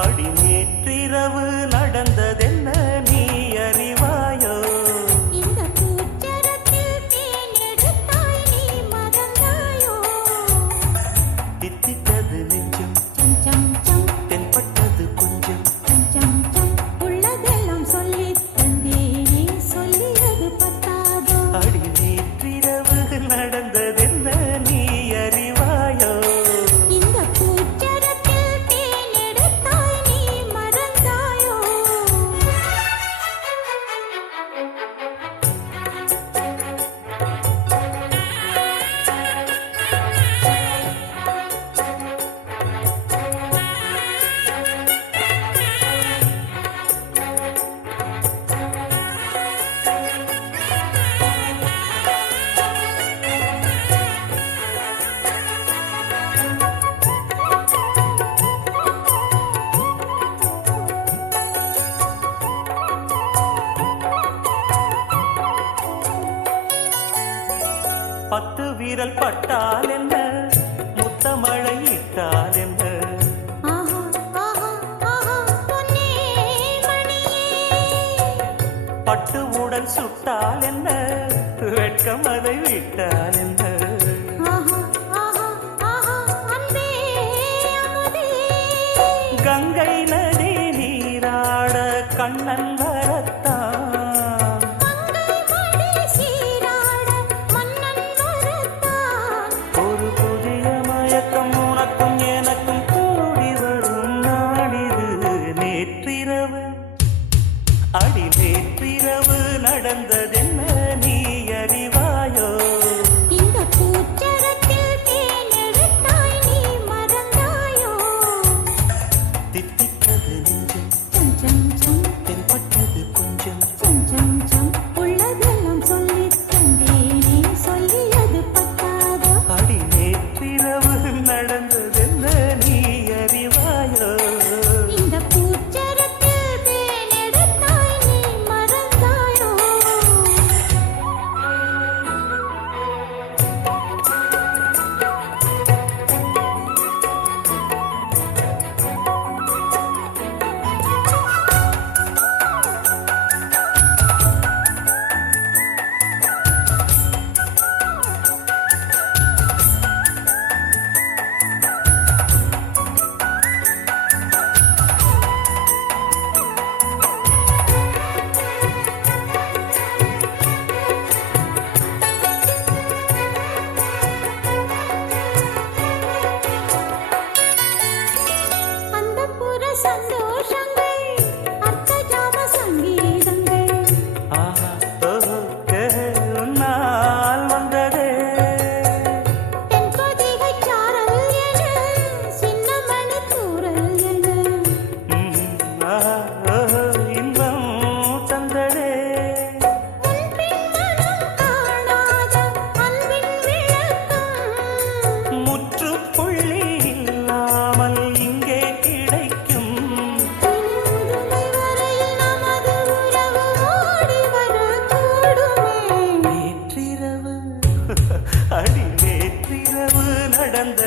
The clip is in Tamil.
அடி நேற்றிரவு நடந்ததென்ன நீ அறிவாயோ? இந்த பூச்சரத்தில் தேனெடுத்தாய் நீ மறந்தாயோ? தித்தித்தது நெஞ்சம் சம் சம் சம் தென்பட்டது கொஞ்சம் சம் சம் சம் உள்ளதெல்லாம் சொல்லித் தந்தேனே சொல்லியது பத்தாதோ? அடி நேற்றிரவு நடந்ததென்ன நீ அறிவாயோ? இந்த பூச்சரத்தில் தேனெடுத்தாய் நீ மறந்தாயோ? பத்து வீரல் பட்டால் என்ன, முத்தமழை இட்டால் என்ன, ஆஹா ஆஹா ஆஹா பொன்னே மணியே. பட்டு உடல் சுட்டால் என்ன, வெட்கம் அதை விட்டால் என்ன, ஆஹா ஆஹா ஆஹா அன்பே அமுதே. கங்கை நதி நீராட கண்ணன் வரத்தான், மங்கை மடி சீராட மன்னன் வரத்தான். ஒரு புதிய மயக்கம் உனக்கும் எனக்கும் கூடி வரும் நாளிது. நேற்றிரவு அடி நேற்றிரவு நடந்ததென்ன நீ அறிவாயோ? இந்த பூச்சரத்தில் தேனெடுத்தாய் நீ மறந்தாயோ? தித்தித்தது நெஞ்சம் சம் சம் சம் தென்பட்டது கொஞ்சம் சம் சம் சம் உள்ளதெல்லாம் சொல்லித் தந்தேனே சொல்லியது பத்தாதோ? அடி நேற்றிரவு நடந்ததென்ன நீ அறிவாயோ? இந்த பூச்சரத்தில் தேனெடுத்தாய் நீ மறந்தாயோ? அந்தப்புற சந்தோஷங்கள் அர்த்தஜாம சங்கீதங்கள் ஆஹா ஓஹோ உன்னால் வந்ததே, தென்பொதிகை சாரல் என சின்னமணி தூறல் என ஆஹா ஓஹோ இன்பம் தந்ததே, முன்பின் மனம் காணாத அன்பின் விளக்கம் முற்றுப்புள்ளி இல்லாமல் இங்கே கிடைக்கும். இனி முதுமை வரையில் நமது உறவு ஓடி வரக்கூடுமே. நேற்றிரவு அடி நேற்றிரவு நடந்த